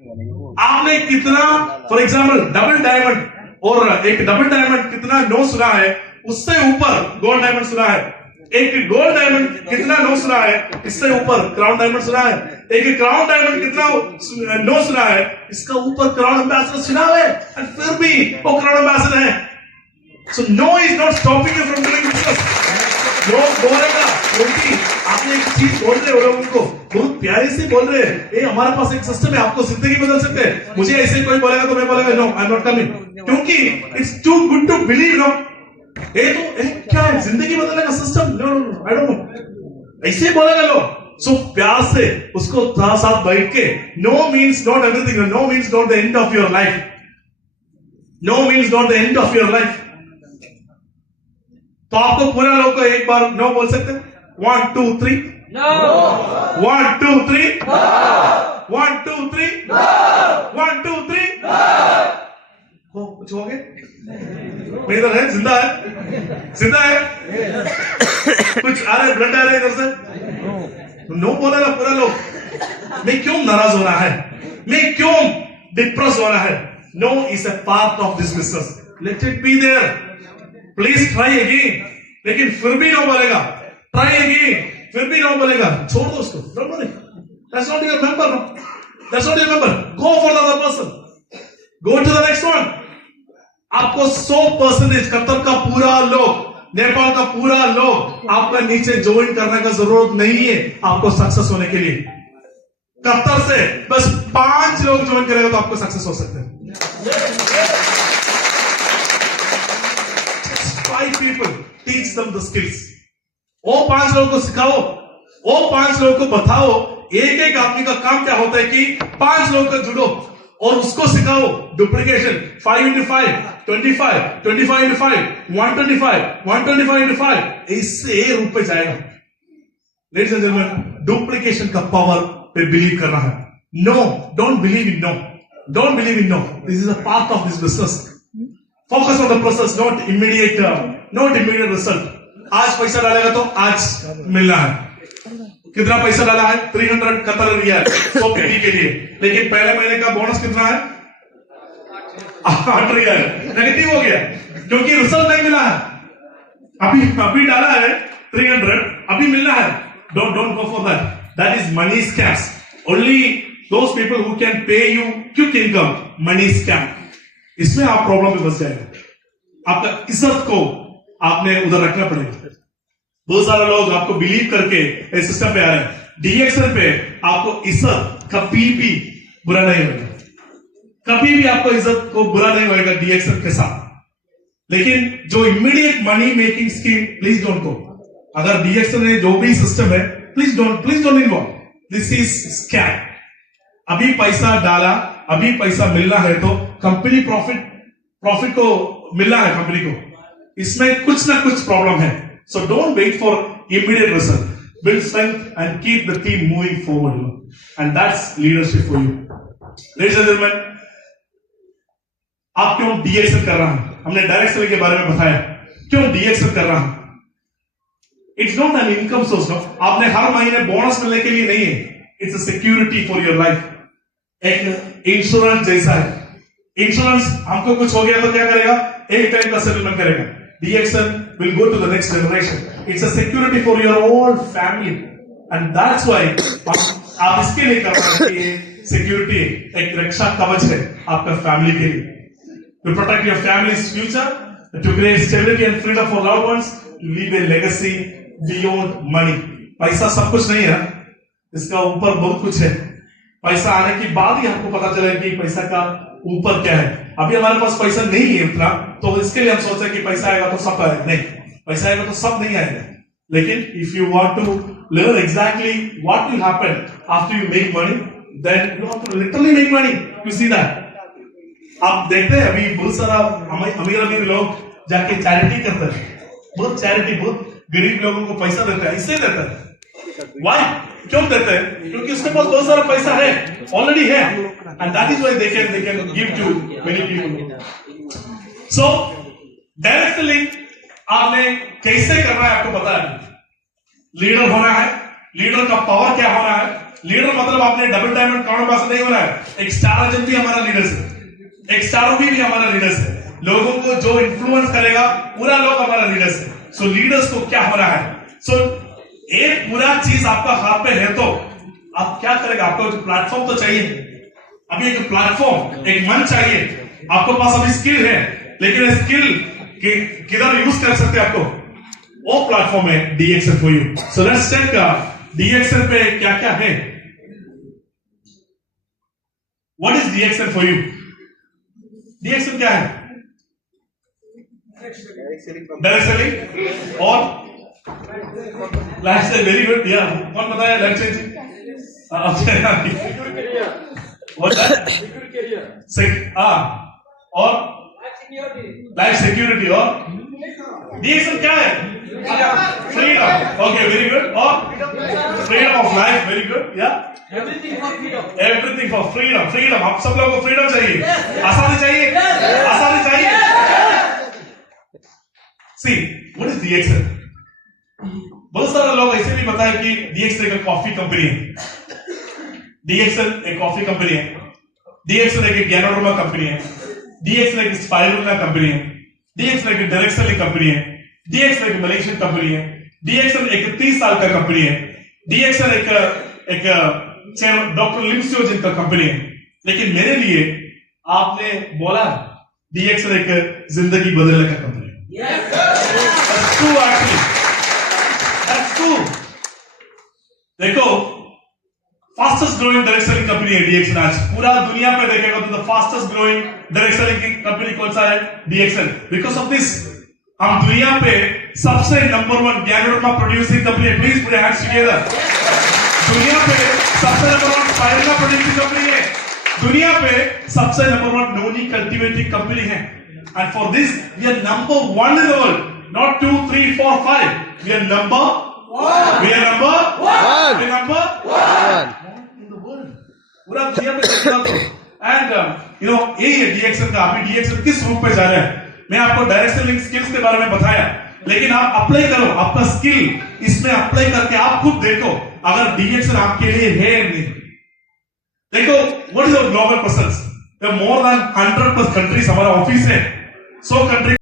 आपने कितना, for example double diamond और एक डबल डायमंड कितना नो सुना है, उससे ऊपर गोल्ड डायमंड सुना है। एक गोल्ड डायमंड कितना नो सुना है, इससे ऊपर क्राउन डायमंड सुना है। एक क्राउन डायमंड कितना नो सुना है, इसका ऊपर क्राउन एम्बेसडर सुना है, और फिर भी वो क्राउन एम्बेसडर है। So no is not stopping you from doing business. लोग बोलेगा क्योंकि आपने एक चीज बोल रहे हो, लोगों को बहुत प्यारे से बोल रहे हैं, ये हमारे पास एक सिस्टम है, आपको जिंदगी बदल सकते हैं। मुझे ऐसे कोई बोलेगा तो मैं बोलेगा no, I am not coming, क्योंकि it's too good to believe. No, ये तो क्या है, जिंदगी बदलने का system? No no, I don't know, ऐसे बोलेगा लोग। सो प्यार से उसको साथ बैठ के, no means not everything, no means not the end of your life, no means not the end of your life. तो आपको पूरा लोग को एक बार नो बोल सकते हैं? 1 2 3 No! 1 2 3 1 2 3 1 2 3 हो, कुछ हो गया? मैं इधर है, जिंदा है, जिंदा है। कुछ आ रहा है, ब्लड आ रहा है इधर से। नो बोला ना पूरा लोग। मैं क्यों नाराज हो रहा है, मैं क्यों डिप्रेस हो रहा है? No is a part of this business, let it be there. Please try again. लेकिन फिर भी नो बोलेगा, ट्राई अगेन, फिर भी नो बोलेगा, छोड़ दो उसको, don't worry, that's not your member, no, that's not your member, go for the other person, go to the next one. आपको 100% कतर का पूरा लोग, नेपाल का पूरा लोग आपका नीचे ज्वाइन करने का जरूरत नहीं है आपको सक्सेस होने के लिए। कतर से बस 5 लोग ज्वाइन करेगा तो आपको सक्सेस हो सकते हैं। 5 people, teach them the skills. वो 5 लोगों को सिखाओ, वो 5 लोगों को बताओ एक एक आदमी का काम क्या होता है कि 5 लोगों को जुड़ो और उसको सिखाओ। डुप्लीकेशन 5 into 5 25 25 into 5 125 125 into 5 इससे रूप पे जाएगा। लेडीज एंड जेंटलमैन, डुप्लीकेशन का पावर पे बिलीव करना है। No, don't believe in no, don't believe in no, this is a part of this business. Focus on the process, not immediate result. आज पैसा डालेगा तो आज मिलना है। कितना पैसा डाला है? 300 कतर रियाल 100 पीटी के लिए, लेकिन पहले महीने का बोनस कितना है? 8 रियाल। नेगेटिव हो गया क्योंकि रिजल्ट नहीं मिला है। अभी डाला है 300, अभी मिलना है। Don't go for that, that is money scams. Only those people who can pay you quick income, money scam. इसमें आप प्रॉब्लम में फंस जाएगा। आपका इज्जत को आपने उधर रखना पड़ेगा। बहुत सारे लोग आपको बिलीव करके इस सिस्टम पे आ रहे हैं। डीएक्सन पे आपको इज्जत कभी भी बुरा नहीं होगा, कभी भी आपको इज्जत को बुरा नहीं होगा डीएक्सन के साथ। लेकिन जो immediate money making scheme, please don't go. अगर डीएक्सन में जो भी सिस्टम है, please don't involve. This is scam. अभी पैसा डाला, अभी पैसा मिलना है तो कंपनी प्रॉफिट को मिलना है कंपनी को। इसमें कुछ ना कुछ प्रॉब्लम है। So don't wait for immediate result, build strength and keep the team moving forward, and that's leadership for you. Ladies and gentleman, आप क्यों डीएक्सन कर रहा है? हमने डायरेक्ट सेलिंग के बारे में बताया, क्यों डीएक्सन कर रहा है। It's not an income source. आपने हर महीने बोनस मिलने के लिए नहीं है, it's a security for your life. एक इंश्योरेंस जैसा है। इंश्योरेंस, हमको कुछ हो गया तो क्या करेगा? एक टाइम का सेटलमेंट करेगा। डीएक्सन will go to the next generation. It's a security for your whole family, and that's why आप इसके लिए कर रहे हैं कि सिक्योरिटी एक रक्षा कवच है आपका फैमिली के लिए। To protect your family's future, to create stability and freedom for loved ones, to leave a legacy beyond money. पैसा सब कुछ नहीं है, इसका ऊपर बहुत कुछ है। पैसा आने के बाद ही हमको पता चलेगा कि पैसा का ऊपर क्या है। अभी हमारे पास पैसा नहीं है उतना, तो इसके लिए हम सोचते हैं कि पैसा आएगा तो सब आएगा। नहीं, पैसा आएगा तो सब नहीं आएगा। लेकिन if you want to learn exactly what will happen after you make money, then you have to literally make money to see that. आप देखते हैं अभी बहुत सारा अमीर लोग जाके चैरिटी करते हैं। बहुत चैरिटी, बहुत गरीब लोगों को पैसा देता है, इसलिए देता है। व्हाई? क्यों देते हैं? क्योंकि उसके पास बहुत सारा पैसा है, ऑलरेडी है, and that is why they can give to many people. So direct selling आपने कैसे करना है आपको पता है। लीडर होना है, लीडर का पावर क्या होना है, लीडर मतलब आपने डबल डायमंड क्राउन पास नहीं होना है, एक स्टार एजेंट भी हमारा लीडर्स है, एक स्टार भी हमारा लीडर्स है, लोगों को जो इन्फ्लुएंस करेगा पूरा लोग हमारा लीडर्स है। सो लीडर्स को क्या होना है? सो एक पूरा चीज आपका हाथ पे है तो आप क्या करेगा? आपको प्लेटफॉर्म तो चाहिए, अभी एक प्लेटफॉर्म, एक मन चाहिए। आपको पास अभी स्किल है, लेकिन स्किल किधर यूज कर सकते हैं आपको? वो प्लेटफॉर्म है DXL for you. So let's check DXL पे क्या क्या है। What is DXL for you? DXL क्या है? डायरेक्ट सेलिंग और लाइफ स्टाइल। Very good. या कौन बताया लाइफ चेंजिंग? और लाइफ सिक्योरिटी। और DXL क्या है? फ्रीडम। Okay, very good. और freedom of life. Very good. या एवरीथिंग फॉर फ्रीडम। फ्रीडम, आप सब लोगों को फ्रीडम चाहिए, आसानी चाहिए, आसानी चाहिए। See what is DXL? बहुत सारे लोग ऐसे भी बताए कि DXL एक कॉफी कंपनी है, DXL एक कॉफी कंपनी है, DXL एक गैनोडर्मा कंपनी है, DXL एक स्पाइरुलिना कंपनी है, DXL एक डायरेक्ट कंपनी है, DXL एक मलेशियन कंपनी है, DXL एक 30 साल का कंपनी है, DXL एक डॉक्टर लिम्सियोजिन का कंपनी है। लेकिन मेरे लिए आपने बोला DXL एक जिंदगी बदलने का कंपनी है। That's true actually. That's true. देखो, fastest growing direct selling company है DXL। आज पूरा दुनिया पे देखेगा तो फास्टेस्ट ग्रोइंग डायरेक्ट सेलिंग की कंपनी कौन सा है? DXL। बिकॉज ऑफ दिस हम दुनिया पे सबसे नंबर 1 गैनोडर्मा प्रोड्यूसिंग कंपनी है। Please put your hands together. दुनिया पे सबसे नंबर 1 स्पाइरुलिना प्रोड्यूसिंग कंपनी है। दुनिया पे सबसे नंबर 1 नोनी कल्टीवेटिंग कंपनी है। And for this we are number 1 in the world, not 2, 3, 4, 5। We are number 1। We are number 1। We are number 1 in the world. पूरा दुनिया में देखा तो। एंड यू नो ये DXL का। अभी DXL किस रूप में जा रहा है? मैं आपको डायरेक्ट सेलिंग स्किल्स के बारे में बताया, लेकिन आप अप्लाई करो, आपका स्किल इसमें अप्लाई करके आप खुद देखो अगर DXL आपके लिए है नहीं। देखो, what is our global presence? More than 100+ countries हमारा ऑफिस है। 100 कंट्री